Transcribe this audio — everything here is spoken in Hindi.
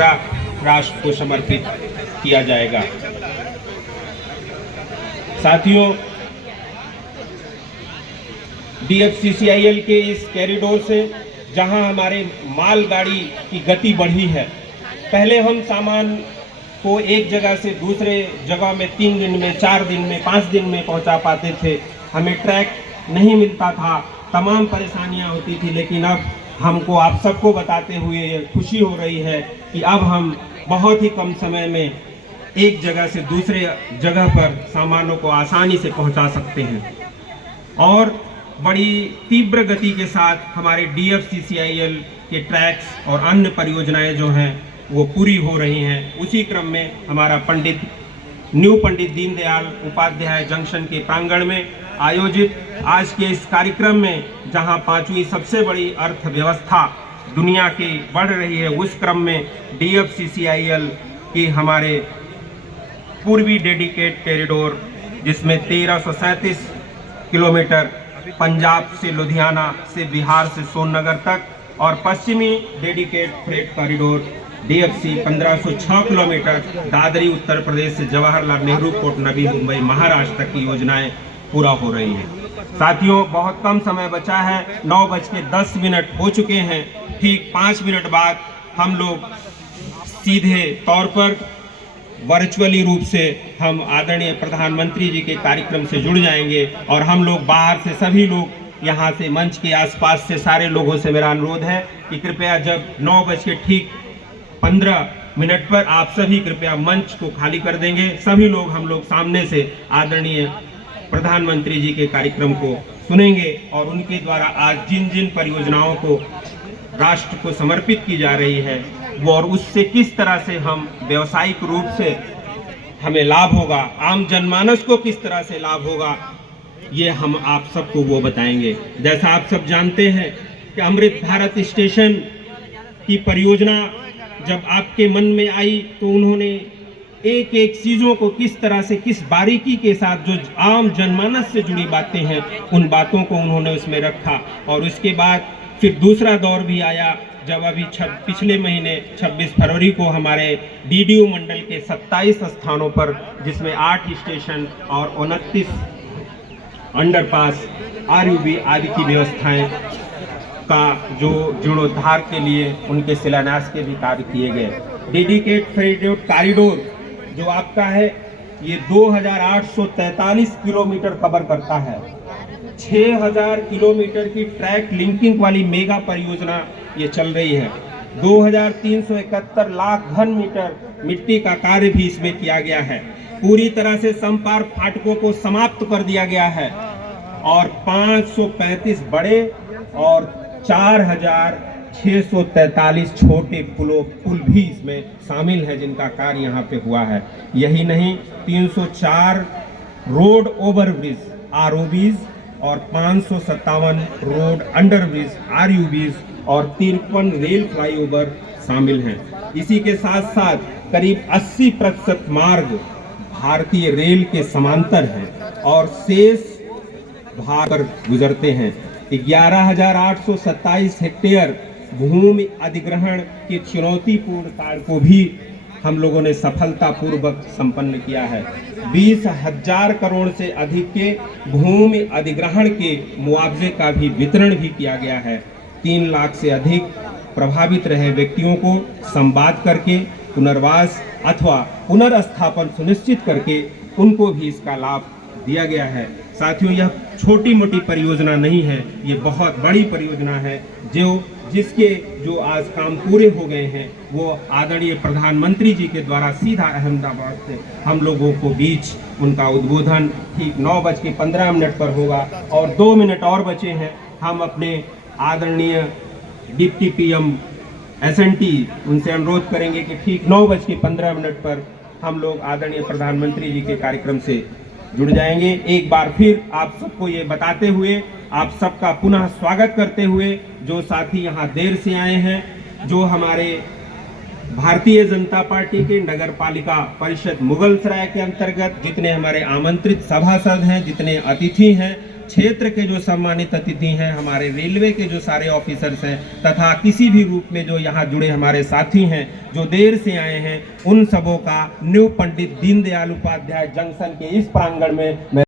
द्वारा राष्ट्र को समर्पित किया जाएगा। साथियों, DFCCIL के इस कॉरिडोर से जहां हमारे मालगाड़ी की गति बढ़ी है, पहले हम सामान को एक जगह से दूसरे जगह में 3 दिन में, 4 दिन में, 5 दिन में पहुंचा पाते थे। हमें ट्रैक नहीं मिलता था, तमाम परेशानियां होती थी, लेकिन अब हमको आप सबको बताते हुए खुशी हो रही है कि अब हम बहुत ही कम समय में एक जगह से दूसरे जगह पर सामानों को आसानी से पहुंचा सकते हैं और बड़ी तीव्र गति के साथ हमारे DFCCIL के ट्रैक्स और अन्य परियोजनाएं जो हैं वो पूरी हो रही हैं। उसी क्रम में हमारा न्यू पंडित दीनदयाल उपाध्याय जंक्शन के प्रांगण में आयोजित आज के इस कार्यक्रम में, जहां 5वीं सबसे बड़ी अर्थव्यवस्था दुनिया की बढ़ रही है, उस क्रम में DFCCIL की हमारे पूर्वी डेडिकेट कॉरिडोर, जिसमें 1337 किलोमीटर पंजाब से लुधियाना से बिहार से सोननगर तक और पश्चिमी dedicate freight corridor DFC 1506 kilometre Dadri Uttar Pradesh से जवाहरलाल नेहरू पोर्ट नवी मुंबई महाराष्ट्र तक की योजनाएं पूरा हो रही हैं। साथियों, बहुत कम समय बचा है, 9:10 हो चुके हैं। ठीक 5 मिनट बाद हम लोग सीधे तौर पर वर्चुअली रूप से हम आदरणीय प्रधानमंत्री जी के कार्यक्रम से जुड़ जाएंगे और हम लोग बाहर से सभी लोग यहाँ से मंच के आसपास से सारे लोगों से मेरा अनुरोध है कि कृपया जब 9:15 पर आप सभी कृपया मंच को खाली कर देंगे। सभी लोग हम लोग सामने से आदरणीय प्रधानमंत्री जी के कार्यक्रम को सुनेंगे और उनके द्वारा आज जिन जिन परियोजनाओं को राष्ट्र को समर्पित की जा रही है वो और उससे किस तरह से हम व्यावसायिक रूप से हमें लाभ होगा, आम जनमानस को किस तरह से लाभ होगा, ये हम आप सबको वो बताएंगे। जैसा आप सब जानते हैं कि अमृत भारत स्टेशन की परियोजना जब आपके मन में आई तो उन्होंने एक एक चीज़ों को किस तरह से, किस बारीकी के साथ जो आम जनमानस से जुड़ी बातें हैं उन बातों को उन्होंने उसमें रखा। और उसके बाद फिर दूसरा दौर भी आया जब अभी पिछले महीने 26 फरवरी को हमारे DDO मंडल के 27 स्थानों पर, जिसमें 8 स्टेशन और 29 अंडरपास RUB आदि की व्यवस्थाएं का जो जीर्णोद्धार के लिए उनके शिलान्यास के भी कार्य किए गए। डेडिकेट फ्रेट कॉरिडोर जो आपका है ये 2843 किलोमीटर कवर करता है। 6000 किलोमीटर की ट्रैक लिंकिंग वाली मेगा परियोजना ये चल रही है। 2371 लाख घन मीटर मिट्टी का कार्य भी इसमें किया गया है। पूरी तरह से समपार फाटकों को समाप्त कर दिया गया है और 535 बड़े और 4643 छोटे पुल भी इसमें शामिल है जिनका कार्य यहाँ पे हुआ है। यही नहीं, 304 रोड ओवरब्रिज ROBs और 557 रोड अंडरब्रिज RUBs और 53 रेल फ्लाईओवर शामिल हैं। इसी के साथ साथ करीब 80% मार्ग भारतीय रेल के समांतर हैं और शेष भाग पर गुजरते हैं। 11,827 हेक्टेयर भूमि अधिग्रहण के चुनौतीपूर्ण कार्य को भी हम लोगों ने सफलतापूर्वक संपन्न किया है। 20,000 करोड़ से अधिक के भूमि अधिग्रहण के मुआवजे का भी वितरण भी किया गया है। 3 लाख से अधिक प्रभावित रहे व्यक्तियों को संवाद करके पुनर्वास अथवा पुनर्स्थापन सुनिश्चित करके उनको भी इसका लाभ दिया गया है। साथियों, यह छोटी मोटी परियोजना नहीं है, ये बहुत बड़ी परियोजना है जिसके जो आज काम पूरे हो गए हैं वो आदरणीय प्रधानमंत्री जी के द्वारा सीधा अहमदाबाद से हम लोगों को बीच उनका उद्बोधन ठीक 9:15 पर होगा और 2 मिनट और बचे हैं। हम अपने आदरणीय डिप्टी PM SNT उनसे अनुरोध करेंगे कि ठीक 9:15 पर हम लोग आदरणीय प्रधानमंत्री जी के कार्यक्रम से जुड़ जाएंगे। एक बार फिर आप सबको ये बताते हुए, आप सबका पुनः स्वागत करते हुए, जो साथी यहाँ देर से आए हैं, जो हमारे भारतीय जनता पार्टी के नगर पालिका परिषद मुगलसराय के अंतर्गत जितने हमारे आमंत्रित सभासद हैं, जितने अतिथि हैं, क्षेत्र के जो सम्मानित अतिथि हैं, हमारे रेलवे के जो सारे ऑफिसर्स हैं तथा किसी भी रूप में जो यहाँ जुड़े हमारे साथी हैं जो देर से आए हैं, उन सबों का न्यू पंडित दीनदयाल उपाध्याय जंक्शन के इस प्रांगण में